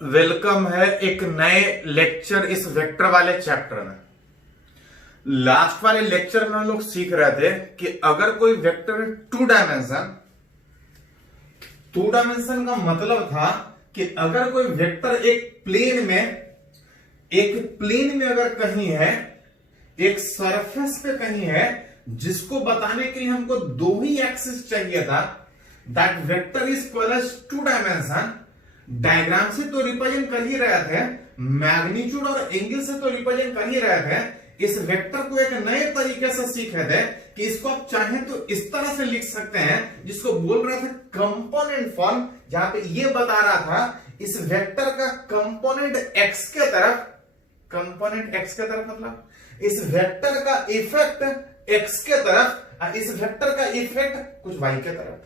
Welcome है एक नए लेक्चर इस वेक्टर वाले चैप्टर में। लास्ट वाले लेक्चर में हम लोग सीख रहे थे कि अगर कोई वेक्टर टू डायमेंशन का मतलब था कि अगर कोई वेक्टर एक प्लेन में अगर कहीं है, एक सरफेस पे कहीं है, जिसको बताने के लिए हमको दो ही एक्सिस चाहिए था, that vector is called two dimension. Diagram से तो रिप्रेजेंट कर ही रहे थे, मैग्नीट्यूड और एंगल से तो रिप्रेजेंट कर ही रहे थे। इस वेक्टर को एक नए तरीके से सीख रहे थे कि इसको आप चाहें तो इस तरह से लिख सकते हैं, जिसको बोल रहे थे कंपोनेंट फॉर्म, जहां पे ये बता रहा था इस वेक्टर का कंपोनेंट x के तरफ, मतलब इस वेक्टर का इफेक्ट x के तरफ और इस वेक्टर का इफेक्ट कुछ y के तरफ।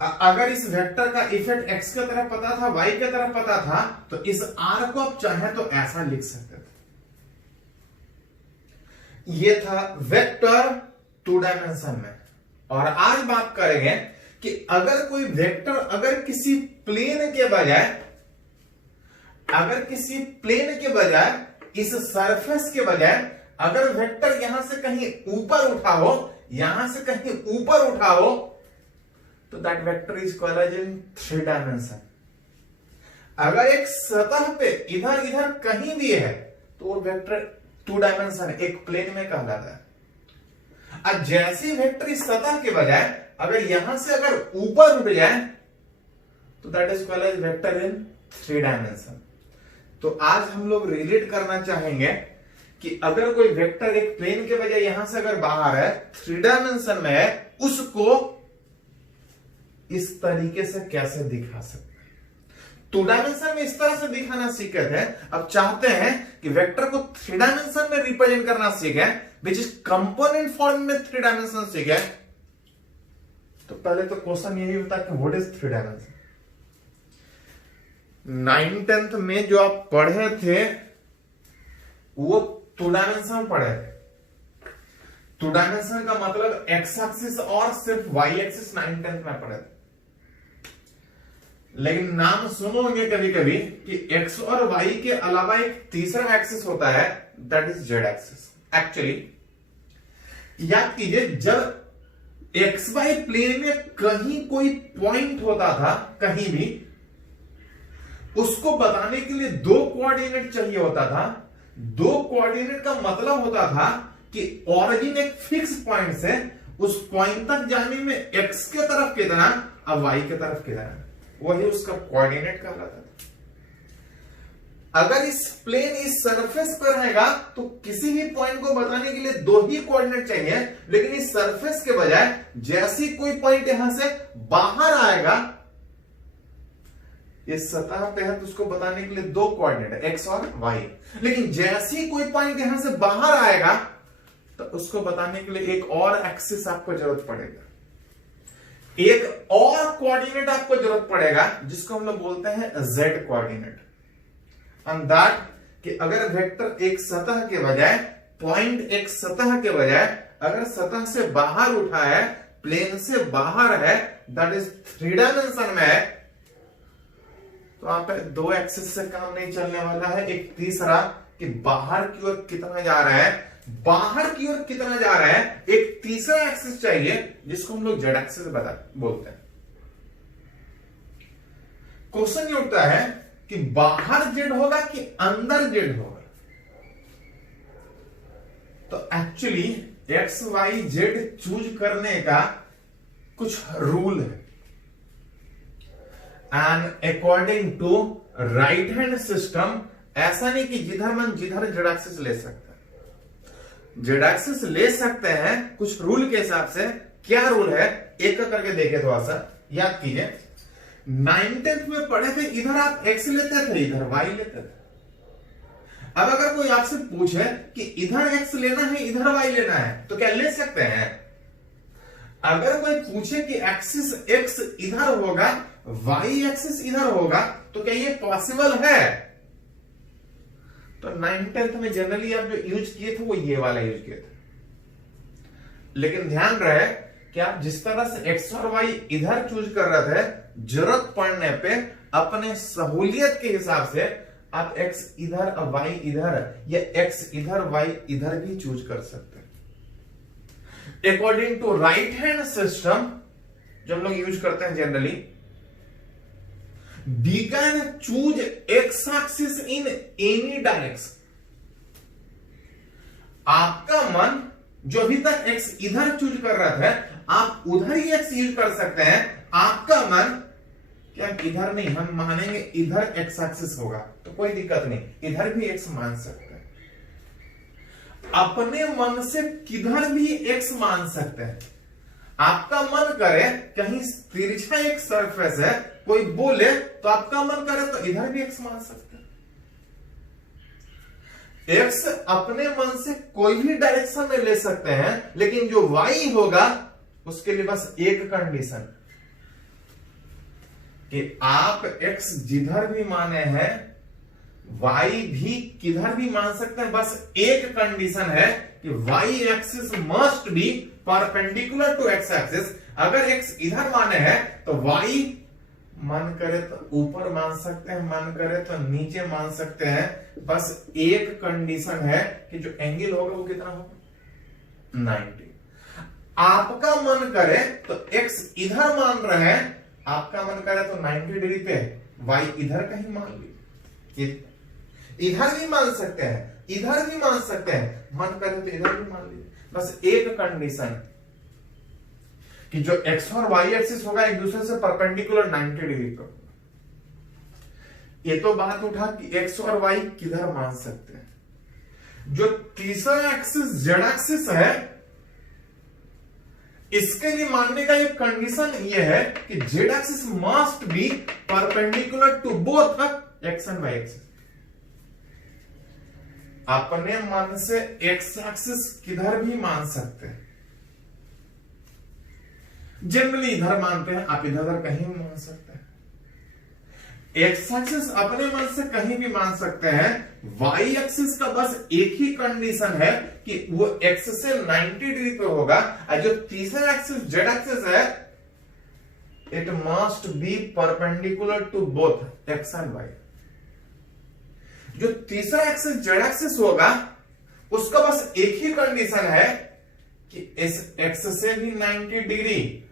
अगर इस वेक्टर का इफेक्ट x के तरफ पता था, y के तरफ पता था, तो इस r को आप चाहें तो ऐसा लिख सकते थे। ये था वेक्टर टू डायमेंशन में। और आज बात करेंगे कि अगर कोई वेक्टर अगर किसी प्लेन के बजाय इस सरफेस के बजाय अगर वेक्टर यहां से कहीं ऊपर उठा हो, तो that vector is called in three dimension. अगर एक सतह पे इधर इधर कहीं भी है तो वो वेक्टर टू डायमेंशन एक प्लेन में कहलाता है। अब जैसे वेक्टर इस सतह के बजाय अगर यहां से अगर ऊपर उठ जाए तो that is called vector in three dimension. तो आज हम लोग रिलेट करना चाहेंगे कि अगर कोई वेक्टर एक प्लेन के बजाय यहां से अगर बाहर है, थ्री डायमेंशन में है, उसको इस तरीके से कैसे दिखा सकते हैं। टू डायमेंशन में इस तरह से दिखाना सीखे थे, अब चाहते हैं कि वेक्टर को थ्री डायमेंशन में रिप्रेजेंट करना सीखे, विच इज कंपोनेंट फॉर्म में थ्री डायमेंशन सीखे। तो पहले तो क्वेश्चन यही होता है कि what is three dimension. 9th में जो आप पढ़े थे वो टू डायमेंशन पढ़े थे। टू डायमेंशन का मतलब एक्स एक्सिस और सिर्फ वाई एक्सिस 9th में पढ़े थे। लेकिन नाम सुनोगे कभी कभी कि एक्स और वाई के अलावा एक तीसरा एक्सिस होता है, that is Z axis. Actually याद कीजिए, जब एक्स वाई प्लेन में कहीं कोई पॉइंट होता था, कहीं भी, उसको बताने के लिए दो कोऑर्डिनेट चाहिए होता था। दो कोऑर्डिनेट का मतलब होता था कि ओरिजिन एक फिक्स पॉइंट से उस पॉइंट तक जाने में एक्स के तरफ कितना और वाई के तरफ कितना, वही उसका कोऑर्डिनेट कहलाता था। अगर इस प्लेन इस सरफेस पर रहेगा तो किसी भी पॉइंट को बताने के लिए दो ही कोऑर्डिनेट चाहिए, लेकिन इस सरफेस के बजाय जैसे कोई पॉइंट यहां से बाहर आएगा, इस सतह पे है तो उसको बताने के लिए दो कोऑर्डिनेट है, एक्स और वाई। लेकिन जैसे ही कोई पॉइंट यहां से बाहर आएगा तो उसको बताने के लिए एक और एक्सिस आपको जरूरत पड़ेगा, एक और कोऑर्डिनेट आपको जरूरत पड़ेगा, जिसको हम लोग बोलते हैं जेड कोऑर्डिनेट। एंड दैट कि अगर वेक्टर एक सतह के बजाय, पॉइंट एक सतह के बजाय अगर सतह से बाहर उठा है, प्लेन से बाहर है, दैट इज थ्री डायमेंशन में है, तो वहां पे दो एक्सिस से काम नहीं चलने वाला है। एक तीसरा कि बाहर की ओर कितना जा रहा है, एक तीसरा एक्सिस चाहिए, जिसको हम लोग जेड एक्सिस बोलते हैं। क्वेश्चन ये उठता है कि बाहर जेड होगा कि अंदर जेड होगा। तो actually X Y Z choose करने का कुछ रूल है, and according to right hand system, ऐसा नहीं कि जिधर मन जिधर जेड एक्सिस ले सकते हैं। जेड एक्सिस ले सकते हैं कुछ रूल के हिसाब से। क्या रूल है, एक करके देखे थोड़ा सा, याद कीजिए। 9th में पढ़े थे, इधर आप एक्स लेते थे, इधर वाई लेते थे। अब अगर कोई आपसे पूछे कि इधर एक्स लेना है, इधर वाई लेना है, तो क्या ले सकते हैं? अगर कोई पूछे कि एक्सिस एक्स इधर होगा, वाई एक्सिस इधर होगा, तो क्या ये पॉसिबल है? तो 9th में जनरली आप जो यूज किए थे वो ये वाला यूज किए थे। लेकिन ध्यान रहे कि आप जिस तरह से एक्स और वाई इधर चूज कर रहे थे, जरूरत पड़ने पे अपने सहूलियत के हिसाब से आप x इधर y इधर या x इधर y इधर भी चूज कर सकते हैं। According to right hand system जो हम लोग यूज करते हैं generally, we can choose x axis in any direction। आपका मन जो अभी तक x इधर चूज कर रहा था, आप उधर ही x यूज कर सकते हैं। आपका मन क्या इधर नहीं, हम मानेंगे इधर x एक्सिस होगा तो कोई दिक्कत नहीं, इधर भी x मान सकते हैं। अपने मन से किधर भी x मान सकते हैं। आपका मन करे कहीं तिरछा एक सरफेस है, कोई बोले तो आपका मन करे तो इधर भी x मान सकते हैं। x अपने मन से कोई भी डायरेक्शन में ले सकते हैं, लेकिन जो y होगा उसके लिए बस एक कंडीशन कि आप x जिधर भी माने हैं y भी किधर भी मान सकते हैं। बस एक कंडीशन है कि y axis must be perpendicular to x axis. अगर x इधर माने हैं तो y मन करे तो ऊपर मान सकते हैं, मन करे तो नीचे मान सकते हैं। बस एक कंडीशन है कि जो एंगल होगा वो कितना होगा, 90। आपका मन करे तो x इधर मान रहे हैं, आपका मन करे तो 90 डिग्री पे y इधर कहीं मान लीजिए, इधर भी मान सकते हैं, इधर भी मान सकते हैं, मन करे तो इधर भी मान लीजिए। बस एक कंडीशन कि जो x और y एक्सिस होगा एक दूसरे से परपेंडिकुलर 90 डिग्री पर। ये तो बात उठा कि x और y किधर मान सकते हैं। जो तीसरा एक्सिस z एक्सिस है, इसके लिए मानने का एक कंडीशन ये है कि z axis must be perpendicular to both x and y axis. अपने मन से x एक्सिस किधर भी मान सकते हैं। जनरली इधर मानते हैं, आप इधर कहीं भी मान सकते हैं। x एक्सिस अपने मन से कहीं भी मान सकते हैं। y एक्सिस का बस एक ही कंडीशन है कि वो x से 90 डिग्री पे होगा, और जो तीसरा एक्सिस z एक्सिस है, it must be perpendicular to both x and y। जो तीसरा एक्सिस z एक्सिस होगा उसका बस एक ही कंडीशन है कि इस x से भी 90 डिग्री,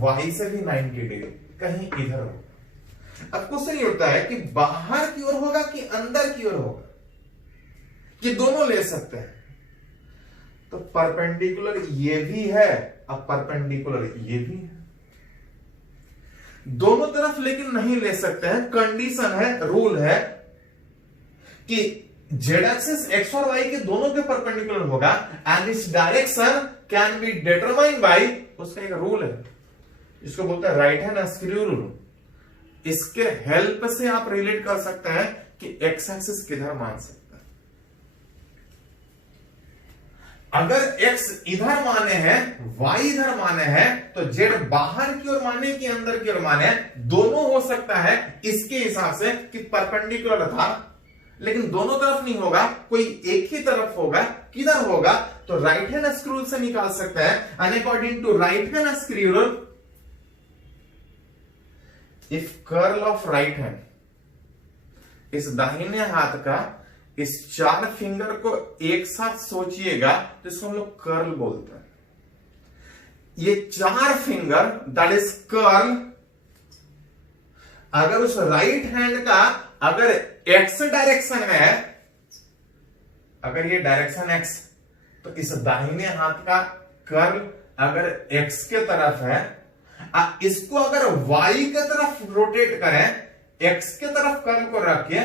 y से भी 90 डिग्री, कहीं इधर होगा। अब क्वेश्चन ये होता है कि बाहर की ओर होगा कि अंदर की ओर होगा, कि दोनों ले सकते हैं। तो परपेंडिकुलर ये भी है, अब परपेंडिकुलर ये भी है, दोनों तरफ लेकिन नहीं ले सकते हैं। कंडीशन है, रूल है कि z एक्सिस x और y के दोनों के परपेंडिकुलर होगा, एंड इस direction can be determined by, उसका एक रूल है जिसको बोलते हैं राइट हैंड स्क्रू रूल। इसके हेल्प से आप रिलेट कर सकते हैं कि x एक्सिस किधर मान सकता है। अगर x इधर माने हैं, y इधर माने हैं, तो z बाहर की ओर माने कि अंदर की ओर माने, दोनों हो सकता है इसके हिसाब से कि परपेंडिकुलर था, लेकिन दोनों तरफ नहीं होगा, कोई एक ही तरफ होगा। किधर होगा तो राइट हैंड स्क्रू रूल से निकाल सकते हैं। And according to right hand screw rule, if curl of right hand, इस दाहिने हाथ का इस चार फिंगर को एक साथ सोचिएगा तो इसको हम लोग कर्ल बोलते हैं। ये चार फिंगर दैट इज कर्ल, अगर उस राइट हैंड का अगर x डायरेक्शन में है, अगर ये डायरेक्शन x, तो इस दाहिने हाथ का कर्ल अगर x के तरफ है, इसको अगर y के तरफ रोटेट करें, x के तरफ कर्ल को रख के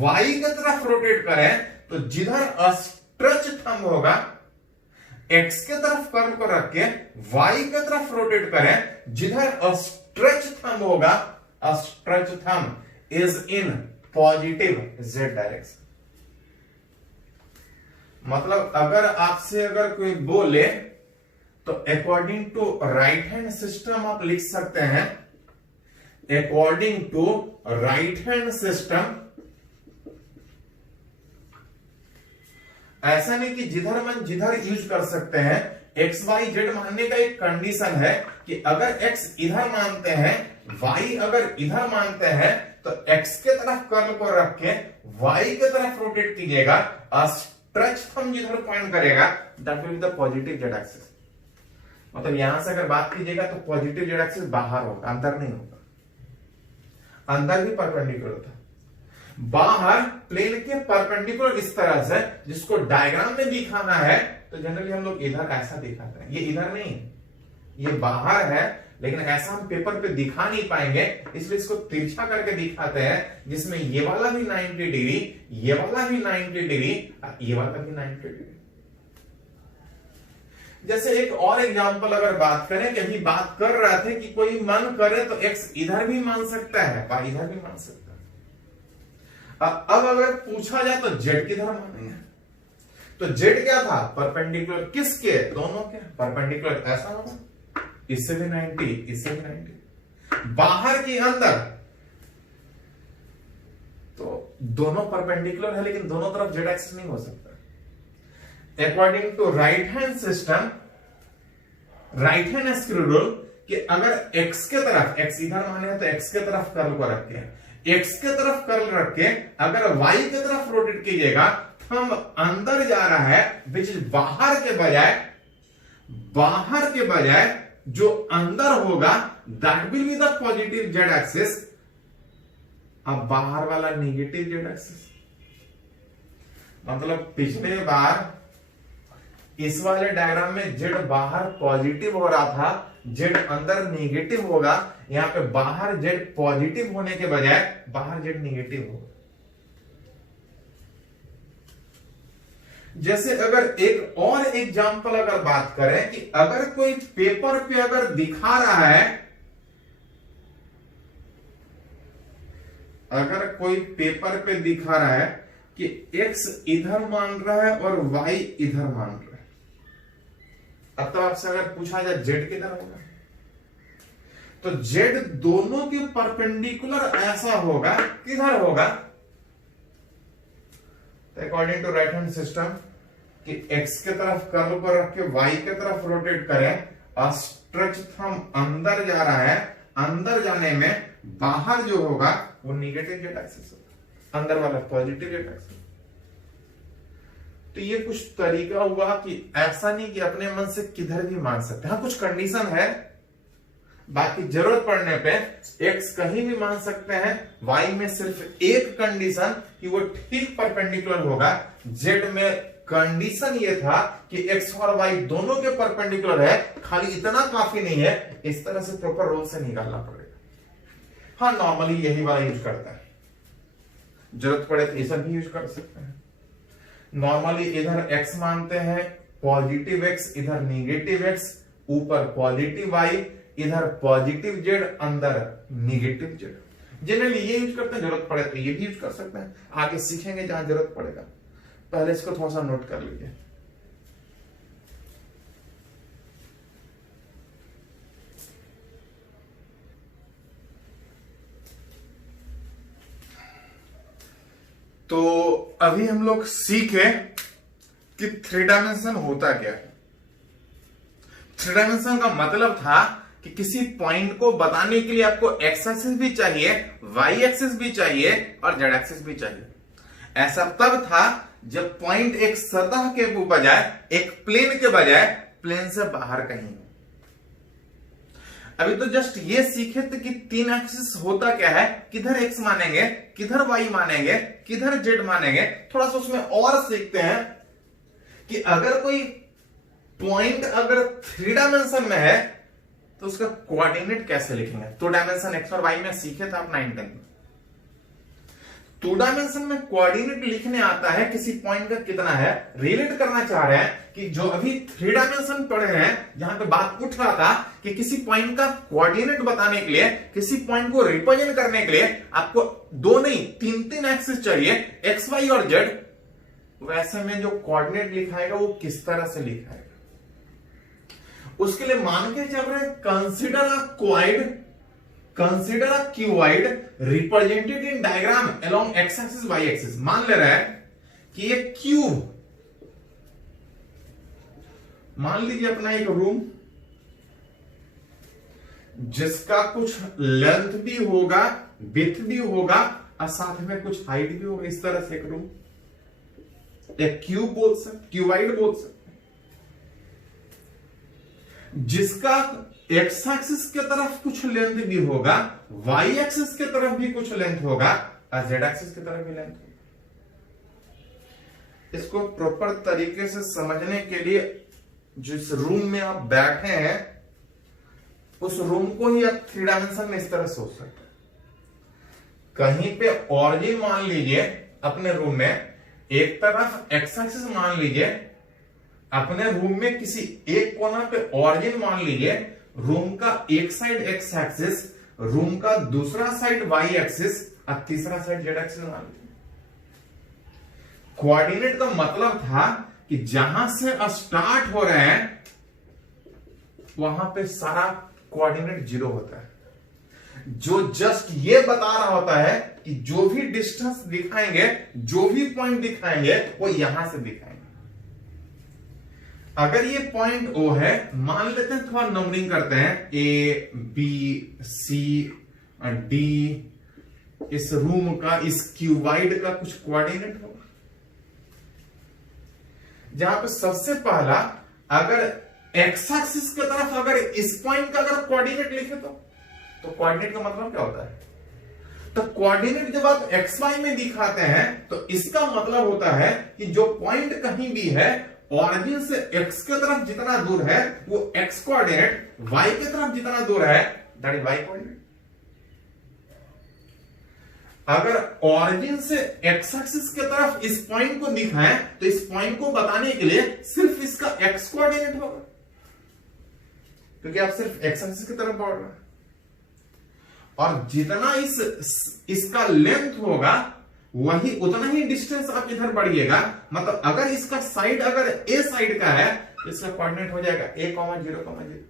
y के तरफ रोटेट करें, तो जिधर स्ट्रेच थंब होगा, x के तरफ कर्ल को रख के y के तरफ रोटेट करें, जिधर स्ट्रेच थंब होगा, stretch thumb is in positive z direction. मतलब अगर आपसे अगर कोई बोले तो according to right hand system आप लिख सकते हैं, according to right hand system, ऐसा नहीं कि जिधर मन जिधर यूज कर सकते हैं। x y z मानने का एक कंडीशन है कि अगर x इधर मानते हैं, y अगर इधर मानते हैं तो x के तरफ कर्ल को रख के y के तरफ रोटेट कीजिएगा, स्ट्रेच थंब जिधर पॉइंट करेगा that will be the positive Z axis. मतलब यहां से अगर बात कीजिएगा तो पॉजिटिव जेड एक्सिस बाहर होगा, अंदर नहीं होगा। अंदर भी परपेंडिकुलर था, बाहर प्लेन के परपेंडिकुलर इस तरह से, जिसको डायग्राम में दिखाना है तो जनरली हम लोग इधर ऐसा दिखाते हैं। ये इधर नहीं है, ये बाहर है, लेकिन ऐसा हम पेपर पे दिखा नहीं पाएंगे, इसलिए इसको तिरछा करके दिखाते हैं, जिसमें ये वाला भी 90 डिग्री, ये वाला भी 90 डिग्री, ये वाला भी 90 डिग्री। जैसे एक और एग्जांपल अगर बात करें कि अभी बात कर रहे थे कि कोई मन करे तो x इधर भी मान सकता है, y इधर भी मान सकता है। अब अगर पूछा जाए तो z किधर मानेंगे, तो z क्या था, परपेंडिकुलर किसके, दोनों के परपेंडिकुलर, ऐसा होगा, इससे भी 90, इससे भी 90, बाहर की अंदर, तो दोनों परपेंडिकुलर है लेकिन दोनों तरफ जेड एक्सिस नहीं हो सकता। According to right hand system, right hand screw rule, कि अगर x के तरफ, x इधर माने तो x के तरफ कर्ल को रख के, x के तरफ कर्ल रख के अगर y की तरफ रोटेट कीजिएगा, हम अंदर जा रहा है, विच बाहर के बजाय जो अंदर होगा that will be the positive Z axis. अब बाहर वाला नेगेटिव जेड एक्सिस, मतलब पिछले बार इस वाले डायग्राम में जेड बाहर पॉजिटिव हो रहा था, जेड अंदर नेगेटिव होगा, यहां पे बाहर जेड पॉजिटिव होने के बजाय बाहर जेड नेगेटिव होगा। जैसे अगर एक और एग्जांपल अगर बात करें कि अगर कोई पेपर पे अगर दिखा रहा है, अगर कोई पेपर पे दिखा रहा है कि x इधर मान रहा है और y इधर मान रहा है, अब तो आपसे अगर पूछा जाए z किधर होगा, तो z दोनों के परपेंडिकुलर ऐसा होगा, किधर होगा, according to right hand system कि x के तरफ कर्व को रख के y के तरफ रोटेट करें, स्ट्रेच थंब अंदर जा रहा है, अंदर जाने में बाहर जो होगा वो नेगेटिव जेड एक्सिस होगा, अंदर वाला पॉजिटिव जेड एक्सिस। तो ये कुछ तरीका हुआ कि ऐसा नहीं कि अपने मन से किधर भी मान सकते हैं। हाँ, कुछ कंडीशन है, बाकी जरूरत पड़ने पे x कहीं भी मान सकते हैं, y में सिर्फ एक कंडीशन कि वो ठीक परपेंडिकुलर होगा। z में कंडीशन ये था कि x और y दोनों के परपेंडिकुलर है, खाली इतना काफी नहीं है, इस तरह से प्रॉपर रोल से निकालना पड़ेगा। हाँ, नॉर्मली यही वाला यूज करता है, जरूरत पड़े तो ऐसा भी यूज कर सकते हैं। नॉर्मली इधर x मानते हैं, पॉजिटिव x, इधर नेगेटिव x, ऊपर पॉजिटिव y, इधर पॉजिटिव जेड, अंदर नेगेटिव जेड। जनरली ये यूज करते हैं, जरूरत पड़े तो ये भी यूज कर सकते हैं, आगे सीखेंगे जहां जरूरत पड़ेगा। पहले इसको थोड़ा सा नोट कर लीजिए। तो अभी हम लोग सीखे कि थ्री डायमेंशन होता क्या है। थ्री डायमेंशन का मतलब था कि किसी पॉइंट को बताने के लिए आपको एक्स एक्सिस भी चाहिए, वाई एक्सिस भी चाहिए और जेड एक्सिस भी चाहिए। ऐसा तब था जब पॉइंट एक सतह के बजाय, एक प्लेन के बजाय प्लेन से बाहर कहीं। अभी तो जस्ट ये सीखे थे कि तीन एक्सिस होता क्या है, किधर एक्स मानेंगे, किधर वाई मानेंगे, किधर जेड मानेंगे। थोड़ा सा उसमें और सीखते हैं कि अगर कोई पॉइंट अगर थ्री डायमेंशन में है तो उसका कोऑर्डिनेट कैसे लिखेंगे। टू डायमेंशन एक्स और वाई में सीखे थे आप 9 10 में। टू डायमेंशन में कोऑर्डिनेट लिखने आता है किसी पॉइंट का कितना है, रिलेट करना चाह रहे हैं कि जो अभी थ्री डायमेंशन पढ़े हैं, जहां पे बात उठ रहा था कि किसी पॉइंट का कोऑर्डिनेट बताने के लिए, किसी पॉइंट को रिप्रेजेंट करने के लिए आपको दो नहीं तीन एक्सिस चाहिए, एक्स वाई और जेड। वैसे में जो कोऑर्डिनेट लिखाएगा वो किस तरह से लिखाएगा, उसके लिए मान के चल रहे consider a cuboid represented in diagram along x axis y axis. मान ले रहा है कि ये क्यूब, मान लीजिए अपना एक रूम, जिसका कुछ लेंथ भी होगा, विड्थ भी होगा और साथ में कुछ हाइट भी होगा। इस तरह से एक रूम, एक क्यूब बोल सकते, क्यूबाइड बोल सकते, जिसका एक्स एक्सिस के तरफ कुछ लेंथ भी होगा, वाई एक्सिस के तरफ भी कुछ लेंथ होगा और जेड एक्सिस की तरफ भी लेंथ होगा। इसको प्रॉपर तरीके से समझने के लिए जिस रूम में आप बैठे हैं उस रूम को ही आप 3 डायमेंशन में इस तरह सोच सकते हैं। कहीं पे ऑरिजिन मान लीजिए अपने रूम में, एक तरफ एक्स एक्सिस मान लीजिए, अपने रूम में किसी एक कोना पे ऑरिजिन मान लीजिए, रूम का एक साइड एक्स एक्सिस, रूम का दूसरा साइड वाई एक्सिस और तीसरा साइड जेड एक्सिस मान लीजिए। कोऑर्डिनेट का मतलब था कि जहां से स्टार्ट हो रहे हैं वहां पे सारा कोऑर्डिनेट 0 होता है, जो जस्ट ये बता रहा होता है कि जो भी डिस्टेंस दिखाएंगे, जो भी पॉइंट दिखाएंगे वो यहां से दिखाएंगे। अगर ये पॉइंट O है, मान लेते हैं, थोड़ा नंबरिंग करते हैं, A, B, C, D, इस रूम का, इस क्यूबाइड का कुछ कोऑर्डिनेट होगा। जहां पे सबसे पहला, अगर एक्स एक्सिस की तरफ अगर इस पॉइंट का अगर कोऑर्डिनेट लिखे तो कोऑर्डिनेट का मतलब क्या होता है? तो कोऑर्डिनेट जब आप एक्स वाई में दिखाते हैं तो इसका मतलब होता है कि जो पॉइंट कहीं भी है, ऑरिजिन से एक्स की तरफ जितना दूर है वो एक्स कोऑर्डिनेट, वाई की तरफ जितना दूर है दैट इज वाई कोऑर्डिनेट। अगर ऑरिजिन से एक्स एक्सिस की तरफ इस पॉइंट को दिखाएं तो इस पॉइंट को बताने के लिए सिर्फ इसका एक्स कोऑर्डिनेट होगा, क्योंकि आप सिर्फ एक्स एक्सिस की तरफ बढ़ रहे हैं। और जितना इसका लेंथ होगा वही उतना ही डिस्टेंस आप इधर बढ़िएगा। मतलब अगर इसका साइड अगर ए साइड का है तो इसका कोऑर्डिनेट हो जाएगा A,0,0।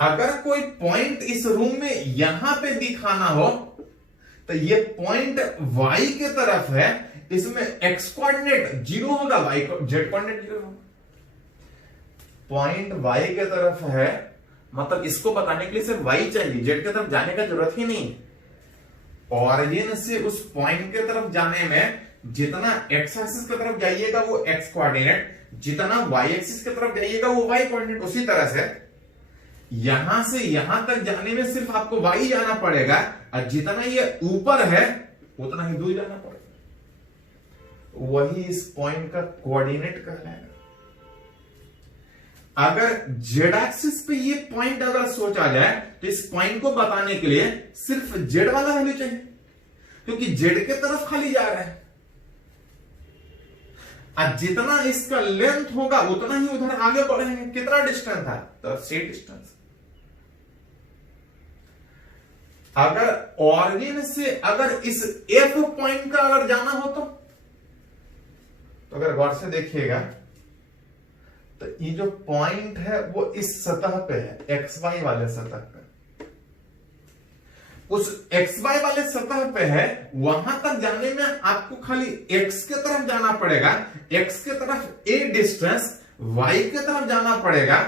अगर कोई पॉइंट इस रूम में यहां पे दिखाना हो तो ये पॉइंट y के तरफ है, इसमें x कोऑर्डिनेट 0 होगा, z कोऑर्डिनेट 0 होगा। पॉइंट y के तरफ है मतलब इसको बताने के लिए सिर्फ y चाहिए, z की तरफ जाने का जरूरत ही नहीं। ऑरिजिन से उस पॉइंट के तरफ जाने में जितना x एक्सिस की तरफ जाइएगा वो x कोऑर्डिनेट, जितना y एक्सिस की तरफ जाइएगा वो y कोऑर्डिनेट। उसी तरह से यहां से यहां तक जाने में सिर्फ आपको y जाना पड़ेगा और जितना ये ऊपर है उतना ही दूर जाना पड़ेगा। वही इस पॉइंट का कोऑर्डिनेट कहलाएगा। अगर z एक्सिस पे ये पॉइंट अगर सोचा जाए तो इस पॉइंट को बताने के लिए सिर्फ z वाला वैल्यू चाहिए, क्योंकि z के तरफ खाली जा रहा है। और जितना इसका लेंथ होगा उतना ही उधर आगे बढ़ेंगे। कितना डिस्टेंस था? तो c डिस्टेंस। अगर ऑरिजिन से अगर इस f पॉइंट का अगर जाना हो तो अगर गौर से देखिएगा तो ये जो पॉइंट है वो इस सतह पे है, XY वाले सतह पे। उस XY वाले सतह पे है, वहां तक जाने में आपको खाली x के तरफ जाना पड़ेगा, x के तरफ a डिस्टेंस, y के तरफ जाना पड़ेगा,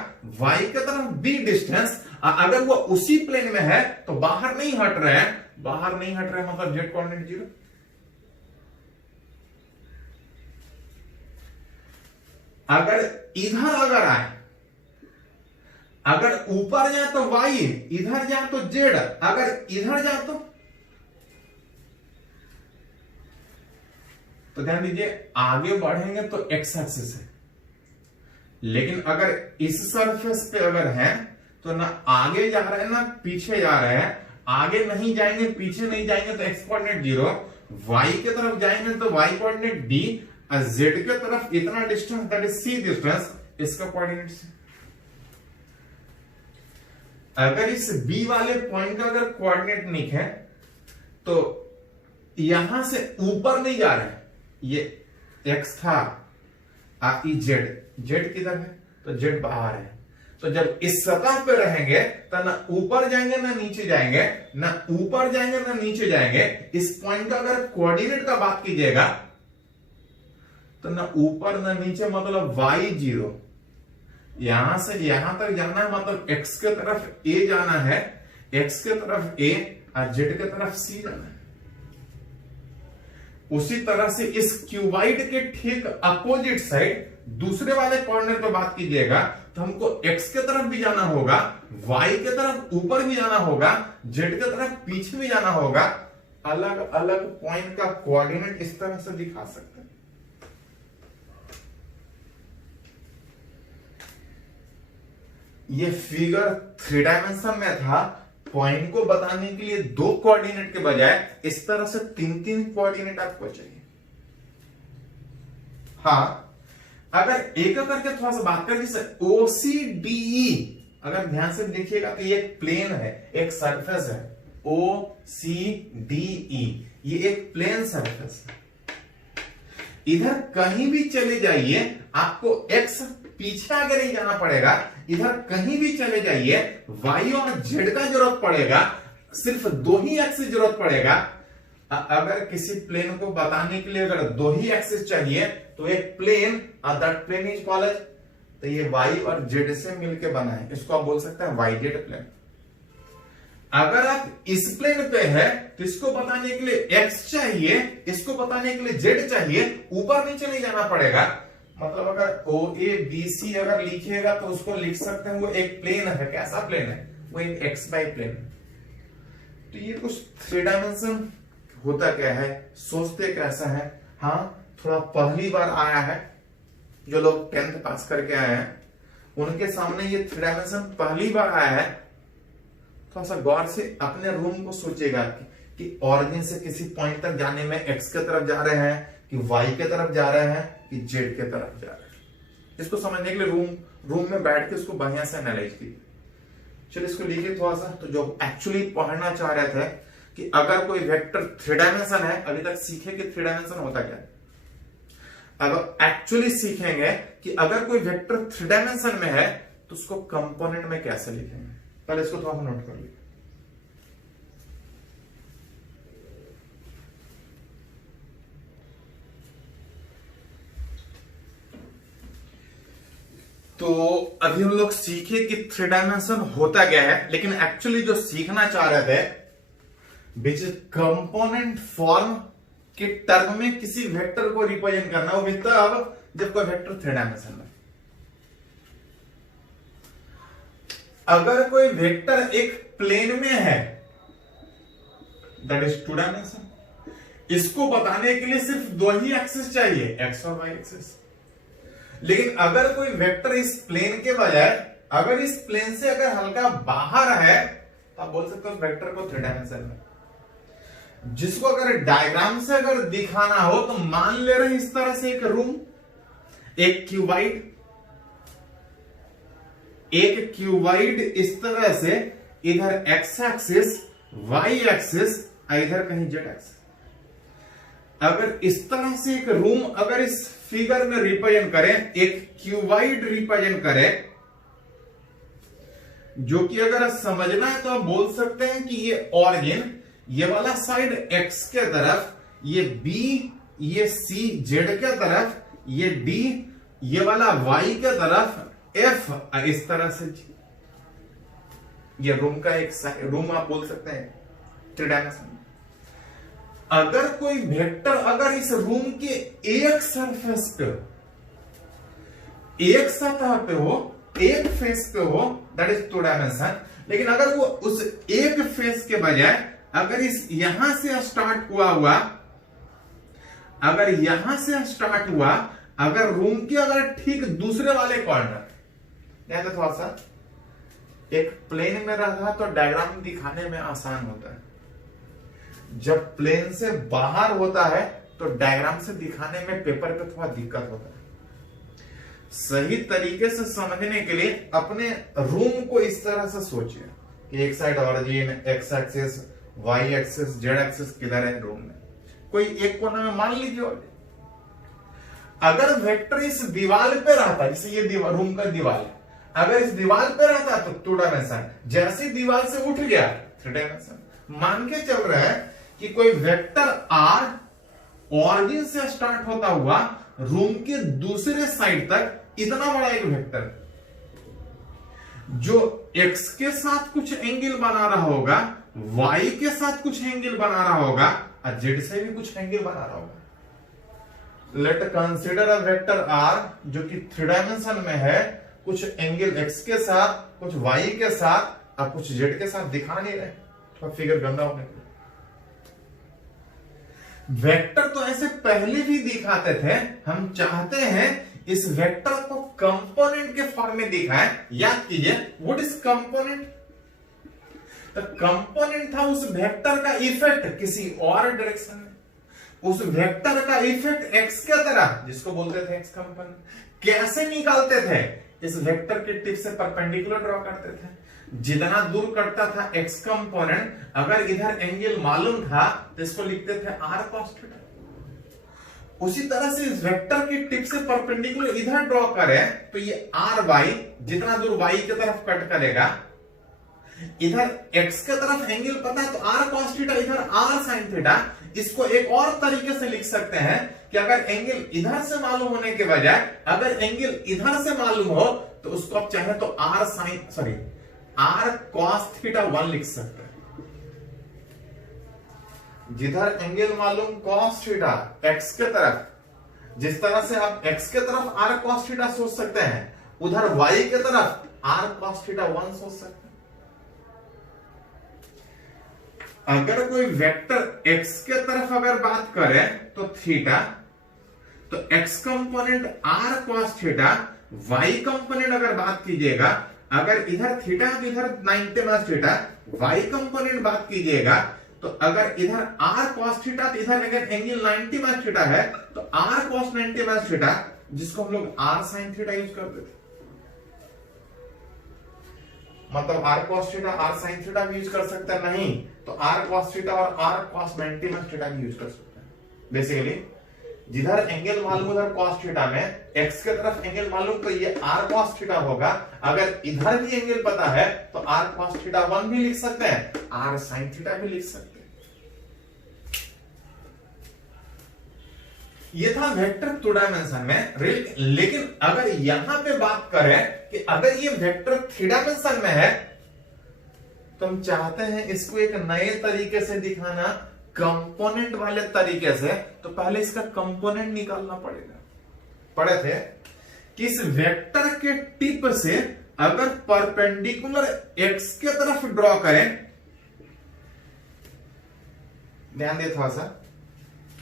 y के तरफ b डिस्टेंस। अगर वो उसी प्लेन में है तो बाहर नहीं हट रहे हैं, बाहर नहीं हट रहे मतलब z कोऑर्डिनेट 0। अगर इधर अगर आए, अगर ऊपर जाए तो y, इधर जाए तो z, अगर इधर जाए तो ध्यान दीजिए आगे बढ़ेंगे तो x एक्सिस है, लेकिन अगर इस सरफेस पे अगर है तो ना आगे जा रहे हैं ना पीछे जा रहे हैं। आगे नहीं जाएंगे, पीछे नहीं जाएंगे तो x कोऑर्डिनेट 0, y के तरफ जाएंगे तो y कोऑर्डिनेट d, और z के तरफ इतना distance that is c distance, इसका कोऑर्डिनेट c। अगर इस b वाले पॉइंट का अगर कोऑर्डिनेट लिखे तो यहां से ऊपर नहीं जा रहे हैं, ये x था, z किधर है तो z बाहर है। तो जब इस सतह पे रहेंगे तो ना ऊपर जाएंगे ना नीचे जाएंगे, ना ऊपर जाएंगे ना नीचे जाएंगे। इस पॉइंट का अगर कोऑर्डिनेट का बात कीजिएगा तो ना ऊपर ना नीचे मतलब y 0, यहां से यहां तक जाना है, मतलब x के तरफ a जाना है, x के तरफ a और z के तरफ c जाना है। उसी तरह से इस क्यूबाइड के ठीक अपोजिट साइड दूसरे वाले कॉर्नर पे बात कीजिएगा तो हमको x के तरफ भी जाना होगा, y के तरफ ऊपर भी जाना होगा, z के तरफ पीछे भी जाना होगा। अलग अलग पॉइंट का कोऑर्डिनेट इस तरह से दिखा सकते हैं। ये फिगर 3 डायमेंशन में था, पॉइंट को बताने के लिए 2 कोऑर्डिनेट के बजाय इस तरह से 3-3 कोऑर्डिनेट आपको चाहिए। हाँ, अगर एक करके थोड़ा सा बात करें, जैसे OCDE, अगर ध्यान से देखिएगा तो ये एक प्लेन है, एक सरफेस है। OCDE ये एक प्लेन सरफेस है। इधर कहीं भी चले जाइए, आपको x पीछे आगे नहीं जाना पड़ेगा, इधर कहीं भी चले जाइए, y और z का जरूरत पड़ेगा, सिर्फ 2 ही एक्सिस जरूरत पड़ेगा। अगर किसी प्लेन को बताने के लिए अगर 2 ही एक्सिस चाहिए तो एक प्लेन और दैट प्लेन इज कॉल्ड, तो ये y और z से मिलके बना है, इसको आप बोल सकते हैं YZ प्लेन। अगर आप इस प्लेन पे है तो इसको बताने के लिए x चाहिए, इसको बताने के लिए z चाहिए, ऊपर नीचे नहीं जाना पड़ेगा। मतलब अगर OABC अगर लिखिएगा तो उसको लिख सकते हैं वो एक प्लेन है। कैसा प्लेन है? वो एक XY प्लेन। तो ये कुछ 3 डायमेंशन होता क्या है, सोचते कैसा है। हाँ, थोड़ा पहली बार आया है, जो लोग 10th पास करके आए हैं उनके सामने ये 3 डायमेंशन पहली बार आया है। थोड़ा सा गौर से अपने रूम को सोचिएगा कि ऑरिजिन से किसी पॉइंट तक जाने में x के तरफ जा रहे हैं कि y के तरफ जा रहे हैं कि z के तरफ जा रहे हैं। इसको समझने के लिए रूम में बैठ के इसको बढ़िया से एनालाइज कीजिए। चलिए इसको लिखिए थोड़ा सा। तो जो एक्चुअली पढ़ना चाह रहे थे कि अगर कोई वेक्टर 3 डायमेंशन है, अभी तक सीखे कि 3 डायमेंशन होता क्या है। अगर एक्चुअली सीखेंगे कि अगर कोई वेक्टर 3 डायमेंशन में है तो उसको कंपोनेंट में कैसे लिखेंगे। पहले इसको थोड़ा नोट कर लीजिए। तो अभी हम लोग सीखे कि 3 डायमेंशन होता क्या है, लेकिन एक्चुअली जो सीखना चाह रहे थे विच कंपोनेंट फॉर्म के टर्म में किसी वेक्टर को रिप्रेजेंट करना, वो भी तब जब कोई वेक्टर 3 डायमेंशन में। अगर कोई वेक्टर एक प्लेन में है दैट इज 2 डायमेंशन, इसको बताने के लिए सिर्फ 2 ही एक्सिस चाहिए, x और y एक्सिस। लेकिन अगर कोई वेक्टर इस प्लेन के बजाय अगर इस प्लेन से अगर हल्का बाहर है तो आप बोल सकते हो वेक्टर को 3 डायमेंशन में। जिसको अगर डायग्राम से अगर दिखाना हो तो मान ले रहे इस तरह से एक रूम, एक क्यूबाइड इस तरह से, इधर x एक्सिस, y एक्सिस, इधर कहीं z एक्सिस। अगर इस तरह से एक रूम अगर इस फिगर में रिप्रेजेंट करें, एक क्यूबाइड रिप्रेजेंट करें, जो कि अगर समझना है तो आप बोल सकते हैं कि ये ऑरिजिन, ये वाला साइड x के तरफ, ये b, ये c z के तरफ, ये d, ये वाला y के तरफ, f इस तरह से। ये रूम का एक रूम आप बोल सकते हैं 3 डायमेंशन। अगर कोई वेक्टर अगर इस रूम के एक सरफेस पे, एक सतह पे हो, एक फेस पे हो, दैट इज 2 डायमेंशन। लेकिन अगर वो उस एक फेस के बजाय अगर इस यहां से स्टार्ट हुआ, अगर यहां से स्टार्ट हुआ, अगर रूम के अगर ठीक दूसरे वाले कॉर्नर, तो थोड़ा सा एक प्लेन में रहा तो डायग्राम दिखाने में आसान होता है। जब प्लेन से बाहर होता है तो डायग्राम से दिखाने में पेपर पे थोड़ा दिक्कत होता है। सही तरीके से समझने के लिए अपने रूम को इस तरह से सोचिए कि एक side origin, x axis, y axis, z axis किधर है रूम में। कोई एक कोना में मान लीजिए। अगर वेक्टर इस दीवार पे रहता, जैसे ये रूम का दीवार है, अगर इस दीवार पे रहता तो 2 डायमेंशन, जैसे दीवार से उठ गया 3 डायमेंशन। मान के चल रहा है कि कोई वेक्टर R ऑरिजिन से स्टार्ट होता हुआ रूम के दूसरे साइड तक इतना बड़ा एक वेक्टर, जो x के साथ कुछ एंगल बना रहा होगा, y के साथ कुछ एंगल बना रहा होगा और z से भी कुछ एंगल बना रहा होगा। Late consider a vector r जो कि 3 डायमेंशन में है, कुछ एंगल x के साथ, कुछ y के साथ और कुछ z के साथ दिखा नहीं रहे, थोड़ा फिगर गंदा होने के लिए। वेक्टर तो ऐसे पहले भी दिखाते थे, हम चाहते हैं इस वेक्टर को कंपोनेंट के फॉर्म में दिखाएं। याद कीजिए व्हाट इज कंपोनेंट। तो कंपोनेंट था उस वेक्टर का इफेक्ट किसी और डायरेक्शन में, उस वेक्टर का इफेक्ट एक्स के तरह, जिसको बोलते थे एक्स कंपोनेंट। कैसे निकालते थे? इस वेक्टर के टिप से परपेंडिकुलर ड्रॉ करते थे, जितना दूर कटता था एक्स कंपोनेंट, अगर इधर एंगल मालूम था तो इसको लिखते थे r cos थीटा। उसी तरह से इस वेक्टर की टिप से परपेंडिकुलर इधर ड्रॉ करें तो ये आर वाई, जितना दूर y की तरफ कट करेगा, इधर x के तरफ एंगल पता है तो r cos थीटा, इधर r sin थीटा। इसको एक और तरीके से लिख सकते हैं कि अगर एंगल इधर से मालूम होने के बजाय अगर एंगल इधर से मालूम हो तो उसको आप चाहे तो r cos थीटा 1 लिख सकते हैं। जिधर एंगल मालूम cos थीटा x के तरफ, जिस तरह से आप x के तरफ r cos थीटा सोच सकते हैं, उधर y के तरफ r cos थीटा 1 सोच सकते हैं। अगर कोई वेक्टर x के तरफ अगर बात करें तो थीटा, तो x component r cos theta, y component अगर बात कीजिएगा, अगर इधर थीटा तो इधर 90 माइनस थीटा, y कंपोनेंट बात कीजिएगा तो अगर इधर r cos थीटा तो इधर अगर एंगल 90 माइनस थीटा है तो r cos 90 माइनस थीटा, जिसको हम लोग r sin थीटा यूज करते थे। मतलब r cos theta r sin theta भी यूज कर सकते हैं, नहीं तो r cos थीटा और r cos 90 माइनस थीटा भी यूज कर सकते हैं। बेसिकली जिधर एंगल मालूम उधर cos थीटा में x के तरफ एंगल मालूम तो ये r cos थीटा होगा। अगर इधर भी एंगल पता है तो r cos थीटा 1 भी लिख सकते हैं, r sin थीटा भी लिख सकते हैं। ये था वेक्टर 2 डायमेंशन में। लेकिन अगर यहां पे बात करें कि अगर ये वेक्टर 3 डायमेंशन में है तो हम चाहते हैं इसको एक नए तरीके से दिखाना, कंपोनेंट वाले तरीके से। तो पहले इसका कंपोनेंट निकालना पड़ेगा। पढ़े थे कि इस वेक्टर के टिप से अगर परपेंडिकुलर x के तरफ ड्रॉ करें, ध्यान दे थोड़ा सा,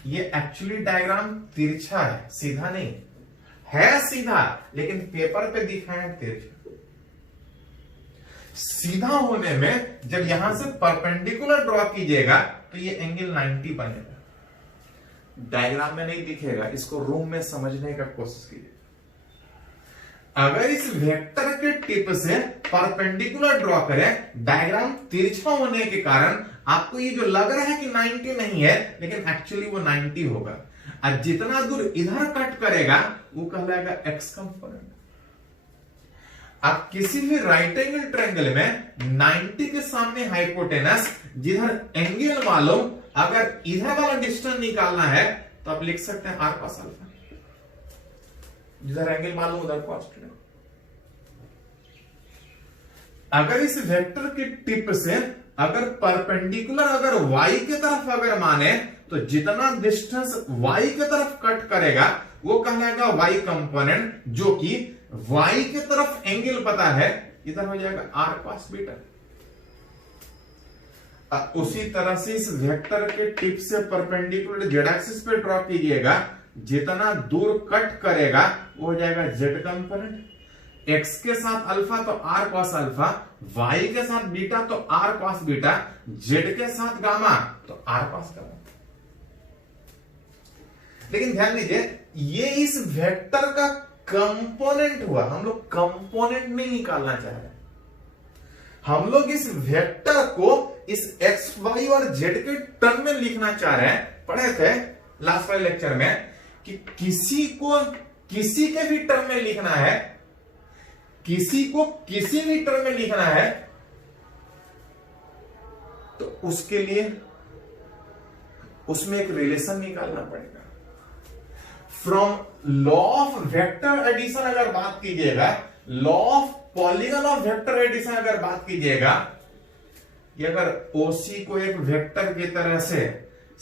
ये एक्चुअली डायग्राम तिरछा है, सीधा नहीं है, सीधा लेकिन पेपर पे दिखाया तिरछा। सीधा होने में जब यहां से परपेंडिकुलर ड्रॉ कीजिएगा तो ये एंगल 90 बनेगा। डायग्राम में नहीं दिखेगा, इसको रूम में समझने का कोशिश कीजिए। अगर इस वेक्टर के टिप से परपेंडिकुलर ड्रॉ करें, डायग्राम तिरछा होने के कारण आपको ये जो लग रहा है कि 90 नहीं है, लेकिन एक्चुअली वो 90 होगा। और जितना दूर इधर कट करेगा वो कहलाएगा एक्स कंपोनेंट। आप किसी भी राइट एंगल ट्रायंगल में 90 के सामने हाइपोटेनस, जिधर एंगल मालूम, अगर इधर वाला डिस्टेंस निकालना है तो आप लिख सकते हैं r cos अल्फा। जिधर एंगल मालूम उधर cos थीटा। अगर इस वेक्टर के टिप से अगर परपेंडिकुलर अगर y की तरफ अगर माने तो जितना डिस्टेंस y की तरफ कट करेगा वो कहलाएगा y कंपोनेंट, जो कि y की तरफ एंगल पता है, इधर हो जाएगा r cos बीटा। उसी तरह से इस वेक्टर के टिप से परपेंडिकुलर z एक्सिस पे ड्रॉ कीजिएगा, जितना दूर कट करेगा वो हो जाएगा z कंपोनेंट। x के साथ अल्फा तो r cos अल्फा, y के साथ बीटा तो r cos बीटा, z के साथ गामा तो r cos गामा। लेकिन ध्यान दीजिए, ये इस वेक्टर का कंपोनेंट हुआ। हम लोग कंपोनेंट नहीं निकालना चाह रहे, हम लोग इस वेक्टर को इस x, y और z के टर्म में लिखना चाह रहे हैं। पढ़े थे लास्ट वाले लेक्चर में कि किसी को किसी के भी टर्म में लिखना है, किसी को किसी भी टर्म में लिखना है तो उसके लिए उसमें एक रिलेशन निकालना पड़ेगा। From law of vector addition अगर बात कीजिएगा, law of polygon of vector addition अगर बात कीजिएगा कि अगर OC को एक वेक्टर की तरह से,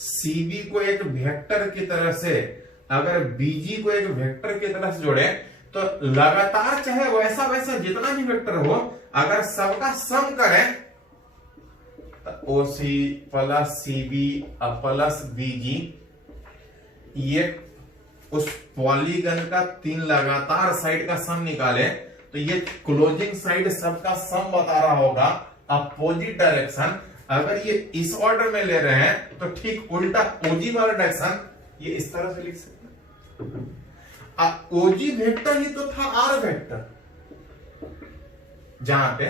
CB को एक वेक्टर की तरह से, अगर BG को एक वेक्टर की तरह से जोड़े तो लगातार चाहे वैसा वैसा जितना भी वेक्टर हो, अगर सबका सम करें तो OC plus CB plus BG, ये उस पॉलीगन का 3 लगातार साइड का सम निकाले तो ये क्लोजिंग साइड सबका सम बता रहा होगा अपोजिट डायरेक्शन। अगर ये इस ऑर्डर में ले रहे हैं तो ठीक उल्टा OG वाला डायरेक्शन ये इस तरह से लिख सकते हैं। OG वेक्टर ही तो था R वेक्टर, जहां पे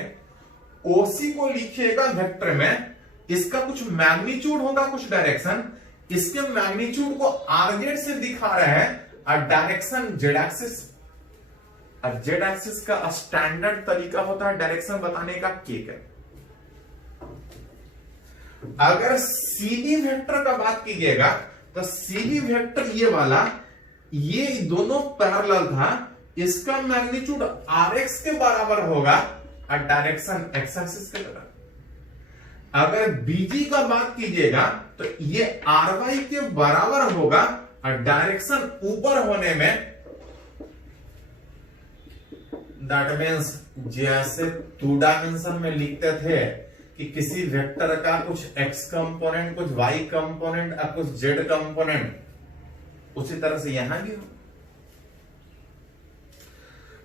OC को लिखिएगा वेक्टर में, इसका कुछ मैग्नीट्यूड होगा, कुछ डायरेक्शन, इसके मैग्नीट्यूड को RZ से दिखा रहे हैं और direction Z axis. Z axis का स्टैंडर्ड तरीका होता है डायरेक्शन बताने का K का। अगर CB वेक्टर का बात कीजिएगा तो CB वेक्टर ये वाला, ये दोनों पैरेलल था, इसका मैग्नीट्यूड RX के बराबर होगा और डायरेक्शन X एक्सिस के तरफ। अगर BG का बात कीजिएगा तो ये RY के बराबर होगा और डायरेक्शन ऊपर होने में, दैट मीन्स जैसे 2 डायमेंशन में लिखते थे कि किसी वेक्टर का कुछ x कंपोनेंट, कुछ y कंपोनेंट और कुछ z कंपोनेंट, उसी तरह से यहां भी हो।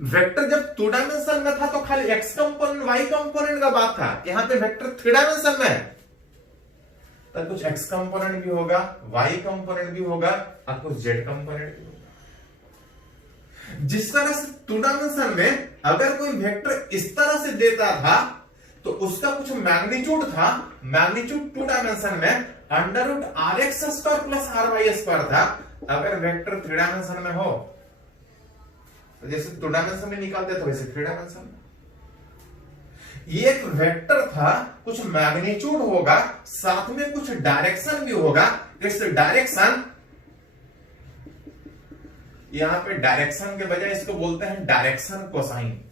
वेक्टर जब 2 डायमेंशन में था तो खाली x कंपोनेंट y कंपोनेंट का बात था, यहां पे वेक्टर 3 डायमेंशन में है तो कुछ x कंपोनेंट भी होगा, y कंपोनेंट भी होगा और कुछ z कंपोनेंट भी होगा। जिस तरह से 2 डायमेंशन में अगर कोई वेक्टर इस तरह से देता था तो उसका कुछ मैग्नीट्यूड था, मैग्नीट्यूड 2 डायमेंशन में √RX² प्लस RY² था। अगर वेक्टर 3 डायमेंशन में हो तो जैसे 2 डायमेंशन में निकालते थे वैसे 3 डायमेंशन में ये एक वेक्टर था, कुछ मैग्नीट्यूड होगा, साथ में कुछ डायरेक्शन भी होगा। इस डायरेक्शन, यहां पे डायरेक्शन के बजाय इसको बोलते हैं डायरेक्शन कोसाइन।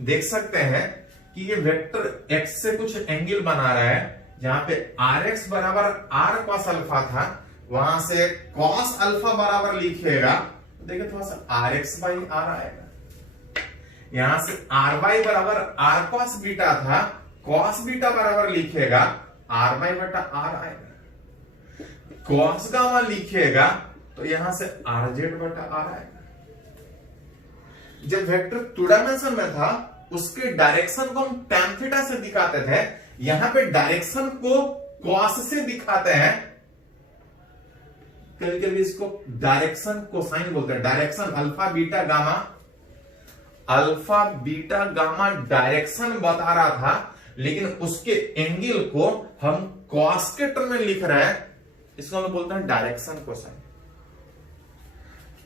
देख सकते हैं कि ये वेक्टर x से कुछ एंगल बना रहा है, जहां पे RX बराबर R cos अल्फा था, वहां से cos अल्फा बराबर लिखिएगा, देखिए थोड़ा सा RX बाई R आएगा। यहां से RY बराबर R cos बीटा था, cos बीटा बराबर लिखिएगा RY बटा R आएगा। cos गामा लिखिएगा तो यहां से RZ बटा R आएगा। जब वेक्टर 2 डायमेंशन में था उसके डायरेक्शन को हम tan थीटा से दिखाते थे, यहां पे डायरेक्शन को cos से दिखाते हैं। कभी कभी इसको डायरेक्शन कोसाइन बोलते हैं। Direction alpha beta gamma, alpha beta gamma direction बता रहा था, लेकिन उसके एंगल को हम cos के टर्म में लिख रहे हैं, इसको हम बोलते हैं डायरेक्शन कोसाइन।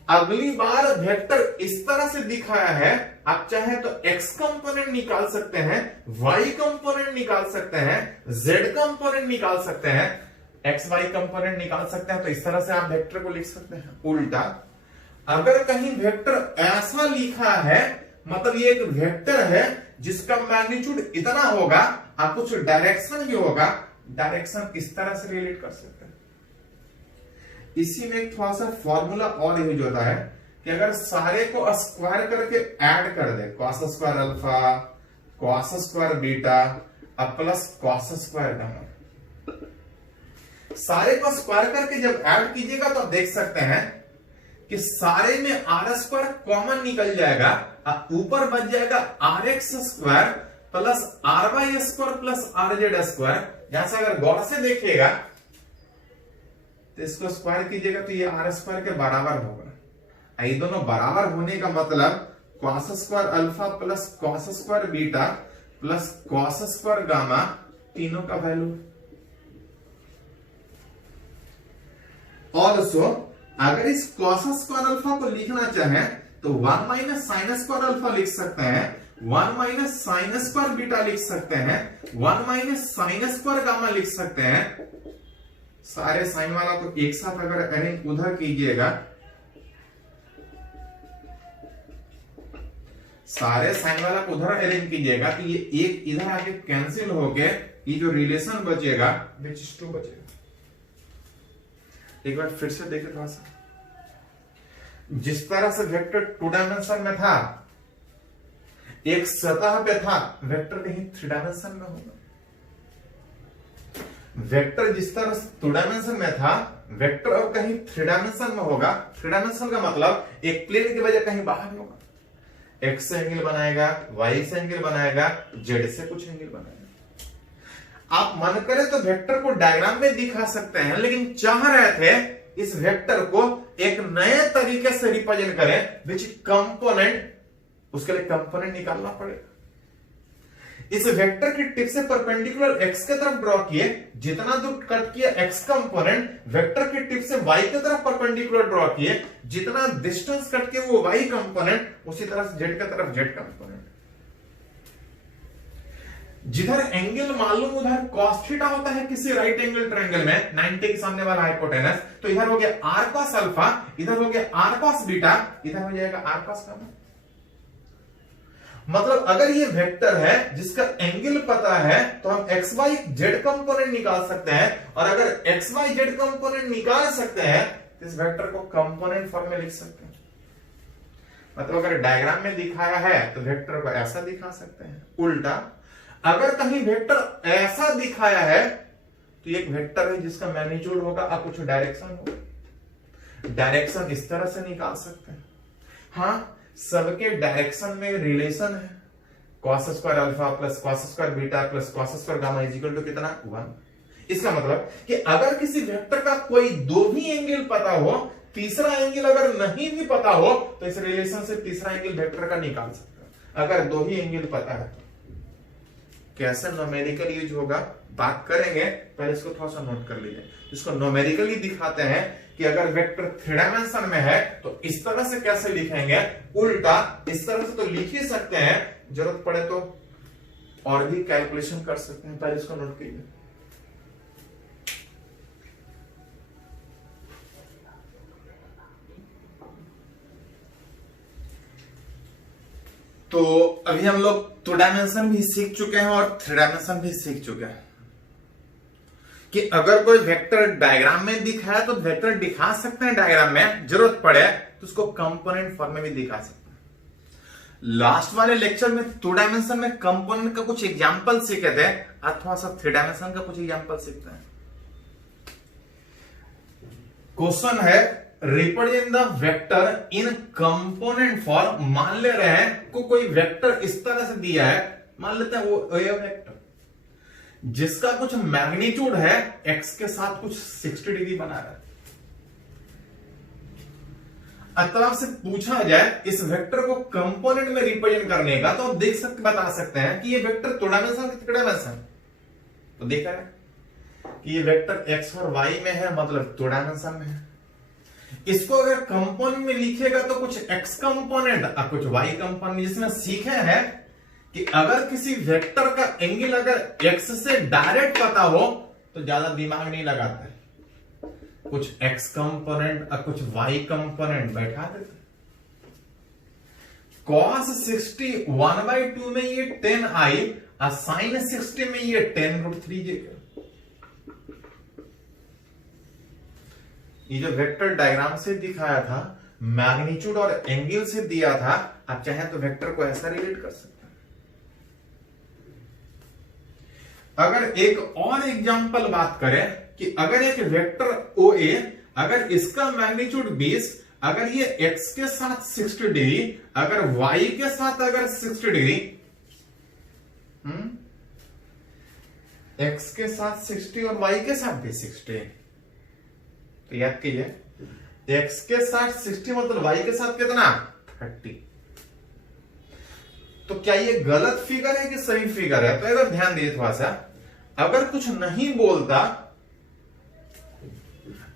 अगली बार वेक्टर इस तरह से दिखाया है, आप चाहे तो x कंपोनेंट निकाल सकते हैं, y कंपोनेंट निकाल सकते हैं, z कंपोनेंट निकाल सकते हैं, x y कंपोनेंट निकाल सकते हैं। तो इस तरह से आप वेक्टर को लिख सकते हैं। उल्टा अगर कहीं वेक्टर ऐसा लिखा है, मतलब ये एक वेक्टर है जिसका मैग्नीट्यूड इतना होगा और कुछ डायरेक्शन भी होगा, डायरेक्शन इस तरह से रिलेट कर सकते हैं। इसी में एक थोड़ा सा फॉर्मूला और यूज होता है कि अगर सारे को स्क्वायर करके ऐड कर दे, cos square alpha, cos square beta अब प्लस cos स्क्वायर गामा, सारे को स्क्वायर करके जब ऐड कीजिएगा तो आप देख सकते हैं कि सारे में R² कॉमन निकल जाएगा, ऊपर बच जाएगा RX² plus RY² plus RZ²। यहां से अगर गौर से देखिएगा तो इसको स्क्वायर कीजिएगा तो ये R² के बराबर होगा। ये दोनों बराबर होने का मतलब cos square alpha plus cos square beta plus cos square gamma, तीनों का वैल्यू। ऑल्सो अगर इस cos स्क्वायर अल्फा को लिखना चाहें तो 1 माइनस साइन स्क्वायर अल्फा लिख सकते हैं, 1 माइनस साइन स्क्वायर बीटा लिख सकते हैं, 1 माइनस साइन स्क्वायर गामा लिख सकते हैं। सारे साइन वाला को एक साथ अगर अरेंज उधर कीजिएगा, सारे साइन वाला को उधर अरेंज कीजिएगा तो ये एक इधर आके कैंसिल होके ये जो रिलेशन बचेगा विच इज 2 बचेगा। एक बार फिर से देखें थोड़ा सा, जिस तरह से वेक्टर 2 डायमेंशन में था, एक सतह पे था, वेक्टर कहीं 3 डायमेंशन में होगा। वेक्टर जिस तरह से 2 डायमेंशन में था, वेक्टर और कहीं 3 डायमेंशन में होगा। 3 डायमेंशन का मतलब एक प्लेन की वजह कहीं बाहर होगा, एक्स से एंगल बनाएगा, वाई से एंगल बनाएगा, जेड से कुछ एंगल बनाएगा। आप मन करे तो वेक्टर को डायग्राम में दिखा सकते हैं, लेकिन चाह रहे थे इस वेक्टर को एक नए तरीके से रिप्रेजेंट करें, विच कंपोनेंट, उसके लिए कंपोनेंट निकालना पड़ेगा। इस वेक्टर की टिप से परपेंडिकुलर एक्स की तरफ ड्रॉ किए, जितना दूर कट किया एक्स कंपोनेंट, वेक्टर की टिप से वाई की तरफ परपेंडिकुलर ड्रॉ किए, जितना डिस्टेंस कट किया वो वाई कंपोनेंट, उसी तरह से जेड की तरफ जेड कंपोनेंट। जिधर एंगल मालूम उधर cos थीटा होता है किसी राइट एंगल ट्रायंगल में, 90 के सामने वाला हाइपोटेनस, तो इधर हो गया r cos अल्फा, इधर हो गया r cos बीटा, इधर हो जाएगा r cos गामा। मतलब अगर ये वेक्टर है जिसका एंगल पता है तो हम एक्स वाई जेड कंपोनेंट निकाल सकते हैं, और अगर एक्स वाई जेड कंपोनेंट निकाल सकते हैं तो इस वेक्टर को कंपोनेंट फॉर्म में लिख सकते हैं। मतलब अगर डायग्राम में दिखाया है तो वेक्टर को ऐसा दिखा सकते हैं। उल्टा अगर कहीं वेक्टर ऐसा दिखाया है तो एक वेक्टर है जिसका मैग्नीट्यूड होगा और कुछ डायरेक्शन होगा, डायरेक्शन इस तरह से निकाल सकते हैं। हाँ, सबके डायरेक्शन में रिलेशन है, cos square alpha plus cos square beta plus cos square gamma is equal to कितना, 1। इसका मतलब कि अगर किसी वेक्टर का कोई दो भी एंगल पता हो, तीसरा एंगल अगर नहीं भी पता हो, तो इस रिलेशन से तीसरा एंगल वेक्टर का निकाल सकते हैं। अगर दो ही एंगल पता है तो कैसे न्यूमेरिकल यूज होगा बात करेंगे, पहले इसको थोड़ा सा नोट कर लीजिए। इसको न्यूमेरिकली दिखाते हैं कि अगर वेक्टर 3 डायमेंशन में है तो इस तरह से कैसे लिखेंगे, उल्टा इस तरह से तो लिख ही सकते हैं, जरूरत पड़े तो और भी कैलकुलेशन कर सकते हैं। पहले इसको नोट कीजिए। तो अभी हम लोग 2 डायमेंशन भी सीख चुके हैं और 3 डायमेंशन भी सीख चुके हैं कि अगर कोई वेक्टर डायग्राम में दिखा है तो वेक्टर दिखा सकते हैं डायग्राम में, जरूरत पड़े तो उसको कंपोनेंट फॉर्म में भी दिखा सकते हैं। लास्ट वाले लेक्चर में 2 डायमेंशन में कंपोनेंट का कुछ एग्जांपल सीखे थे, अथवा सब 3 डायमेंशन का कुछ एग्जांपल सीखते हैं। क्वेश्चन है represent the vector in component form. मान ले रहे हैं को कोई वेक्टर इस तरह से दिया है, मान लेते हैं वो ये वेक्टर जिसका कुछ मैग्नीट्यूड है एक्स के साथ कुछ 60 डिग्री बना रहा है। अतः से पूछा जाए इस वेक्टर को कंपोनेंट में रिप्रेजेंट करने का, तो आप देख सकते बता सकते हैं कि ये वेक्टर 2 डायमेंशन की 3 डायमेंशन, तो देखा है कि ये वेक्टर एक्स और वाई में है, मतलब 2 डायमेंशन में है। इसको अगर कंपोनेंट में लिखेगा तो कुछ एक्स कंपोनेंट और कुछ वाई कंपोनेंट, जिसमें सीखे हैं कि अगर किसी वेक्टर का एंगल अगर एक्स से डायरेक्ट पता हो तो ज्यादा दिमाग नहीं लगाते, कुछ एक्स कंपोनेंट और कुछ वाई कंपोनेंट बैठा देते। cos 60 1/2 में ये 10i और sin 60 में ये 10√3j। ये जो वेक्टर डायग्राम से दिखाया था, मैग्नीट्यूड और एंगल से दिया था, आप चाहें तो वेक्टर को ऐसा रिलेट कर सकते हैं। अगर एक और एग्जांपल बात करें कि अगर एक वेक्टर OA, अगर इसका मैग्नीट्यूड 20, अगर ये x के साथ 60 डिग्री, अगर y के साथ अगर 60 डिग्री, x के साथ 60 और y के साथ भी 60, तो याद कीजिए x के साथ 60 मतलब y के साथ कितना 30। तो क्या ये गलत फिगर है कि सही फिगर है? तो अगर ध्यान दिए थोड़ा सा, अगर कुछ नहीं बोलता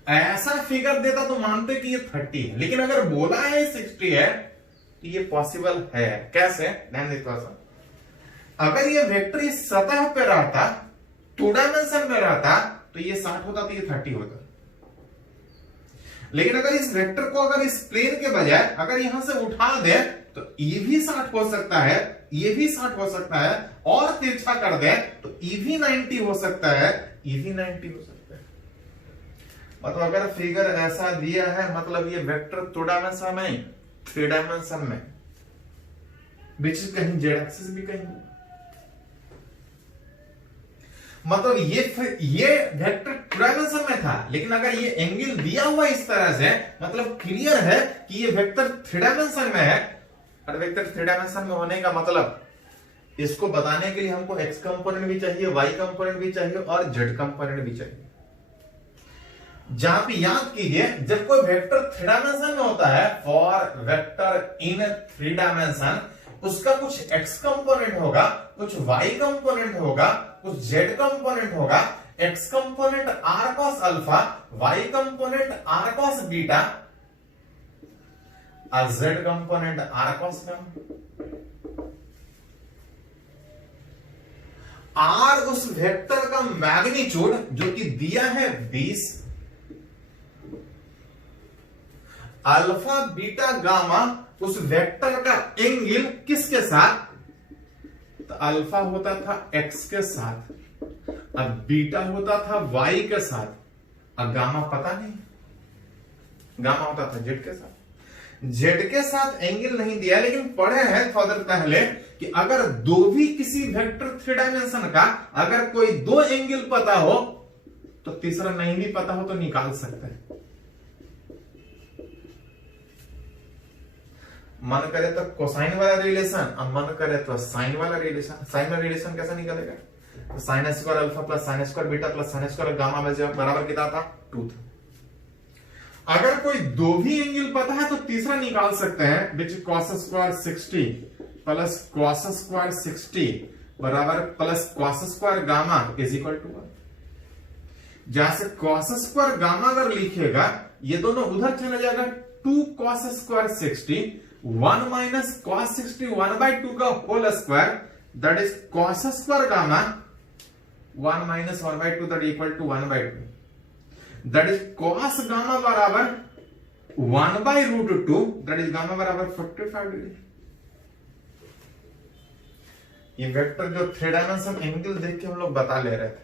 ऐसा फिगर देता तो मानते कि ये 30 है, लेकिन अगर बोला है 60 है तो ये पॉसिबल है। कैसे? ध्यान दिए थोड़ा सा, अगर ये वेक्टर इस सतह पे रहता, 2 डायमेंशन में रहता, तो ये 60 होता तो ये 30 होता। लेकिन अगर इस वेक्टर को अगर इस प्लेन के बजाय अगर यहां से उठा दे तो ये भी 60 हो सकता है, ये भी 60 हो सकता है, और तिरछा कर दे तो ये भी 90 हो सकता है, ये भी 90 हो सकता है। मतलब अगर फिगर ऐसा दिया है, मतलब ये वेक्टर 2 डायमेंशन में, 3 डायमेंशन में, विच इज कहीं जेड एक्सिस भी कहीं, मतलब ये वेक्टर 2 डायमेंशन में था, लेकिन अगर ये एंगल दिया हुआ इस तरह से, मतलब क्लियर है कि ये वेक्टर 3 डायमेंशन में है। और वेक्टर 3 डायमेंशन में होने का मतलब, इसको बताने के लिए हमको एक्स कंपोनेंट भी चाहिए, वाई कंपोनेंट भी चाहिए और जेड कंपोनेंट भी चाहिए। जहां पे याद कीजिए, जब कोई वेक्टर 3 डायमेंशन में होता है, फॉर वेक्टर इन 3 डायमेंशन, उसका कुछ एक्स कंपोनेंट होगा, कुछ वाई कंपोनेंट होगा, कुछ जेड कंपोनेंट होगा। X component R cos alpha, Y component R cos beta, और Z component R cos gamma. R उस वेक्टर का मैग्नीट्यूड जो कि दिया है 20, अल्फा बीटा गामा उस वेक्टर का एंगल किसके साथ, तो अल्फा होता था एक्स के साथ, अब बीटा होता था वाई के साथ, अब गामा पता नहीं, गामा होता था जेड के साथ। जेड के साथ एंगल नहीं दिया, लेकिन पढ़े हैं थोड़ा देर पहले कि अगर दो भी किसी वेक्टर 3 डायमेंशन का अगर कोई 2 एंगल पता हो तो तीसरा नहीं भी पता हो तो निकाल सकते हैं। मन करे तो कोसाइन वाला रिलेशन, अब मन करे तो साइन वाला रिलेशन। साइन वाला रिलेशन कैसा निकलेगा, तो sine square alpha plus sine square beta plus sine square gamma में जब बराबर कितना था, 2 था। अगर कोई 2 भी एंगल पता है तो तीसरा निकाल सकते हैं, which cos square 60 plus cos square 60 बराबर plus cos square gamma is equal to 1। जहां से कॉस स्क्वायर गामा अगर लिखेगा, ये दोनों उधर चला जाएगा, 2 कॉस स्क्वायर 60, 1 माइनस कॉस 60 1/2 का whole square, that is cos square gamma 1 minus 1/2 that equal to 1/2, that is cos gamma बराबर 1/√2, दैट इज गामा बराबर 45 डिग्री। ये वेक्टर जो 3 डायमेंशन एंगल देख के हम लोग बता ले रहे थे।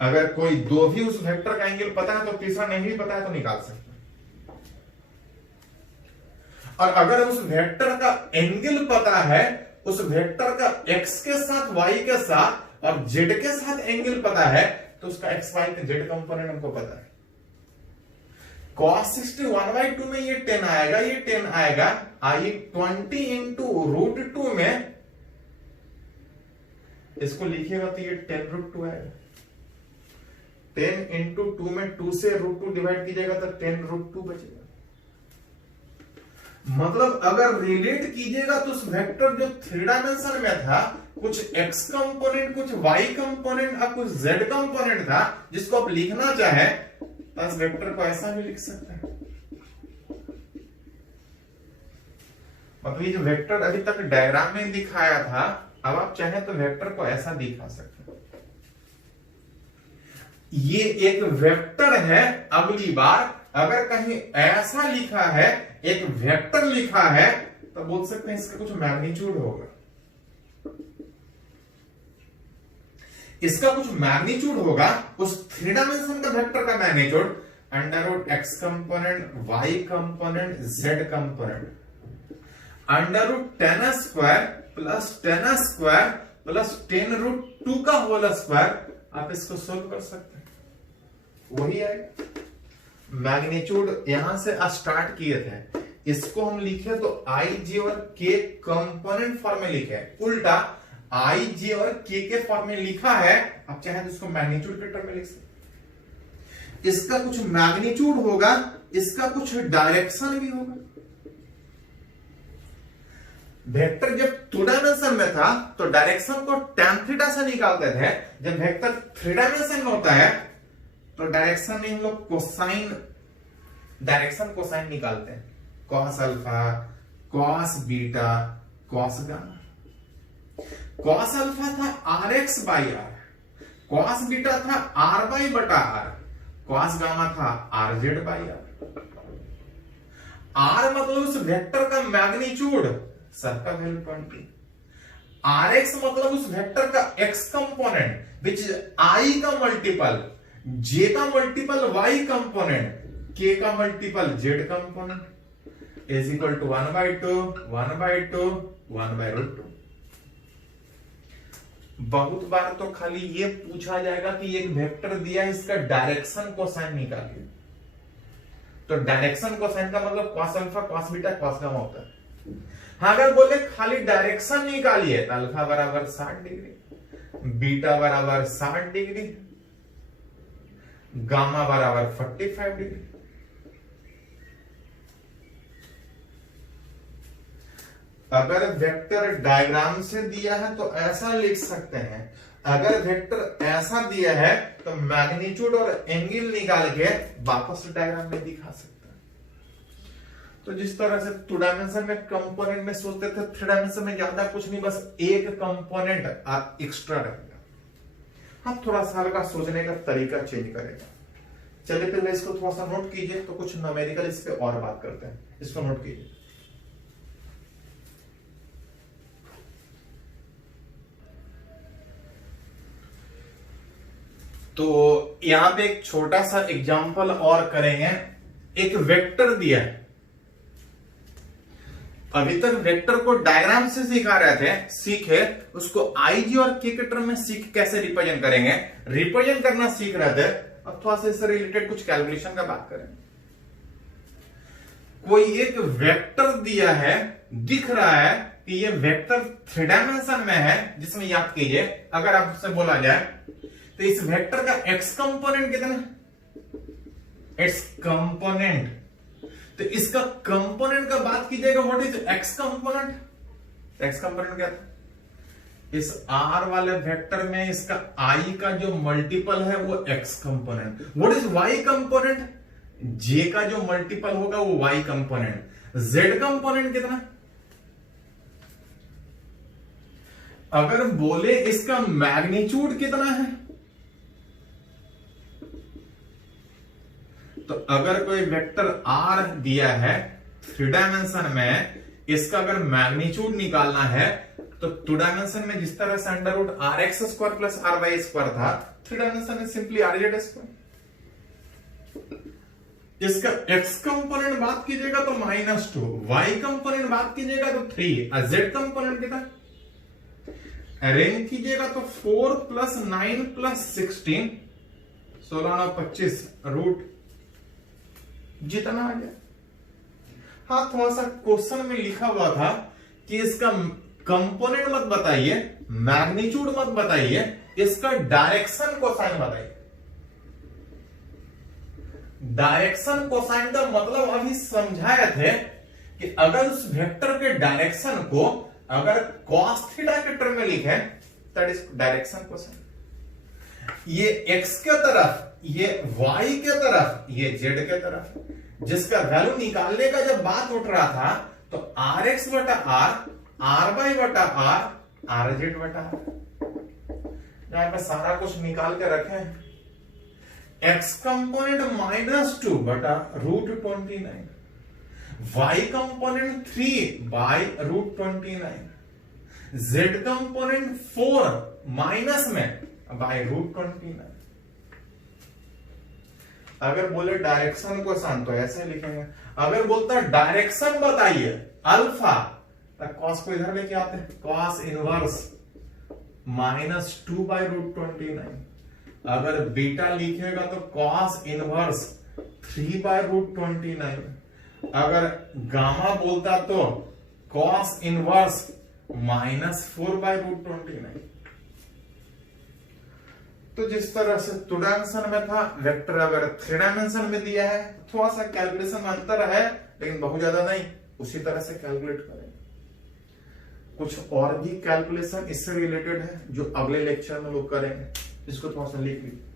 अगर कोई 2 भी उस वेक्टर का एंगल पता है तो तीसरा नहीं भी पता है तो निकाल सकते हैं। और अगर उस वेक्टर का एंगल पता है, उस वेक्टर का एक्स के साथ वाई के साथ और जेड के साथ एंगल पता है, तो उसका एक्स वाई का जेड कंपोनेंट हमको पता है। cos 60 1/2 में ये 10 आएगा, ये 10 आएगा, आई 20 इंटू √2 में इसको लिखिएगा तो ये 10√2 आएगा। 10 इंटू 2 में 2 से √2 डिवाइड कीजिएगा तो 10√2 बचेगा। मतलब अगर रिलेट कीजिएगा तो उस वेक्टर जो 3 डायमेंशन में था, कुछ एक्स कंपोनेंट, कुछ वाई कंपोनेंट और कुछ जेड कंपोनेंट था, जिसको आप लिखना चाहे तो इस वेक्टर को ऐसा भी लिख सकते हैं। मतलब ये जो वेक्टर अभी तक डायग्राम में दिखाया था, अब आप चाहे तो वेक्टर को ऐसा दिखा सकते हैं। ये एक वेक्टर है, अगली बार अगर कहीं ऐसा लिखा है, एक वेक्टर लिखा है, तो बोल सकते हैं इसका कुछ मैग्नीट्यूड होगा, इसका कुछ मैग्नीट्यूड होगा। उस 3 डायमेंशन का वेक्टर का magnitude √x component, y component, z component, √10 square plus 10 square plus 10√2 का होल स्क्वायर। आप इसको सोल्व कर सकते हैं, वही आएगा। मैग्नीट्यूड यहां से स्टार्ट किए थे, इसको हम लिखे तो आई जे और के कंपोनेंट फॉर्म में लिखे, उल्टा आई जे और के फॉर्म में लिखा है। आप चाहे तो इसको मैग्नीट्यूड के टर्म में लिख सकते। इसका कुछ मैग्नीट्यूड होगा, इसका कुछ डायरेक्शन भी होगा। वेक्टर जब 2 डायमेंशन में था तो डायरेक्शन को tan थीटा से निकालते थे। जब वेक्टर 3 डायमेंशन में होता है तो डायरेक्शन में हम लोग कोसाइन, डायरेक्शन कोसाइन निकालते हैं। Cos alpha, cos beta, cos gamma. Cos alpha था RX/R, कॉस बीटा था RY/R, कॉस गामा था RZ/R। आर मतलब उस वेक्टर का मैग्नीट्यूड, सर का वैल्यू 20। आर एक्स मतलब उस वेक्टर का x component which is i का मल्टीपल, जे का मल्टीपल वाई कंपोनेंट, के का multiple z component is equal to 1/2 1/2 1/√2। बहुत बार तो खाली ये पूछा जाएगा कि एक वेक्टर दिया है, इसका डायरेक्शन कोसाइन निकालिए। तो डायरेक्शन कोसाइन का मतलब cos alpha cos beta cos gamma होता है। हाँ, अगर बोले खाली डायरेक्शन निकालिए तो अल्फा बराबर 60 डिग्री, बीटा बराबर 60 डिग्री, गामा बराबर 45 डिग्री। अगर वेक्टर डायग्राम से दिया है तो ऐसा लिख सकते हैं, अगर वेक्टर ऐसा दिया है तो मैग्नीट्यूड और एंगल निकाल के वापस डायग्राम में दिखा सकते हैं। तो जिस तरह से 2 डायमेंशन में कंपोनेंट में सोचते थे, 3 डायमेंशन में ज्यादा कुछ नहीं, बस एक कंपोनेंट एक्स्ट्रा रहेगा। हम थोड़ा सा हल्का सोचने का तरीका चेंज करेगा। चलिए पहले इसको थोड़ा सा नोट कीजिए, तो कुछ न्यूमेरिकल इस पे और बात करते हैं। इसको नोट कीजिए। तो यहां पे एक छोटा सा एग्जांपल और करेंगे। एक वेक्टर दिया है, अभी तक वेक्टर को डायग्राम से सिखा रहे थे, सीखे उसको आईजी और के के टर्म में सीख कैसे रिप्रेजेंट करेंगे, रिप्रेजेंट करना सीख रहे थे। अब थोड़ा सा इससे रिलेटेड कुछ कैलकुलेशन का बात करें। कोई एक वेक्टर दिया है, दिख रहा है कि ये वेक्टर 3 डायमेंशन में है, जिसमें याद कीजिए अगर आपसे बोला जाए तो इस वेक्टर का एक्स कंपोनेंट कितना, एक्स कंपोनेंट, तो इसका कंपोनेंट का बात कीजिएगा, what is x component. X component क्या था, इस आर वाले वेक्टर में इसका आई का जो मल्टीपल है वो X component. What is Y component, J का जो मल्टीपल होगा वो वाई कंपोनेंट। जेड कंपोनेंट कितना, अगर बोले इसका मैग्नीट्यूड कितना है, तो अगर कोई वेक्टर आर दिया है 3 डायमेंशन में, इसका अगर मैग्नीट्यूड निकालना है तो 2 डायमेंशन में जिस तरह से under root r x square plus r y square था, 3 डायमेंशन में सिंपली आर जेड स्क्वायर। इसका एक्स कंपोनेंट बात कीजिएगा तो -2, वाई कंपोनेंट बात कीजिएगा तो 3, और जेड कंपोनेंट कितना अरेंज कीजिएगा तो 4 + 9 + 16, 16 9 25 रूट जितना आ गया। हाँ, थोड़ा सा क्वेश्चन में लिखा हुआ था कि इसका कंपोनेंट मत बताइए, मैग्नीट्यूड मत बताइए, इसका डायरेक्शन कोसाइन बताइए। डायरेक्शन कोसाइन का मतलब अभी समझाए थे कि अगर उस वेक्टर के डायरेक्शन को अगर cos थीटा के टर्म में लिखे दैट इज डायरेक्शन कोसाइन। ये x के तरफ, ये y के तरफ, ये z के तरफ, जिसका वैल्यू निकालने का जब बात उठ रहा था तो rx बटा r, ry बटा r, rz बटा r। यहां पे सारा कुछ निकाल के रखे हैं। x कंपोनेंट -2 बटा √29, y component 3 by √29, z component 4 minus में बाय √29। अगर बोले डायरेक्शन को सान तो ऐसे लिखेंगे। अगर बोलता डायरेक्शन बताइए अल्फा, तो कॉस को इधर लेके आते हैं, कॉस इनवर्स -2 बाय √29। अगर बीटा लिखेगा तो कॉस इनवर्स 3 बाय √29। अगर गामा बोलता तो कॉस इनवर्स -4 बाय √29। तो जिस तरह से 2 डायमेंशन में था वेक्टर, अगर 3 डायमेंशन में दिया है, थोड़ा सा कैलकुलेशन में अंतर है लेकिन बहुत ज्यादा नहीं, उसी तरह से कैलकुलेट करें। कुछ और भी कैलकुलेशन इससे रिलेटेड है जो अगले लेक्चर में लोग करेंगे, इसको थोड़ा सा लिख लीजिए।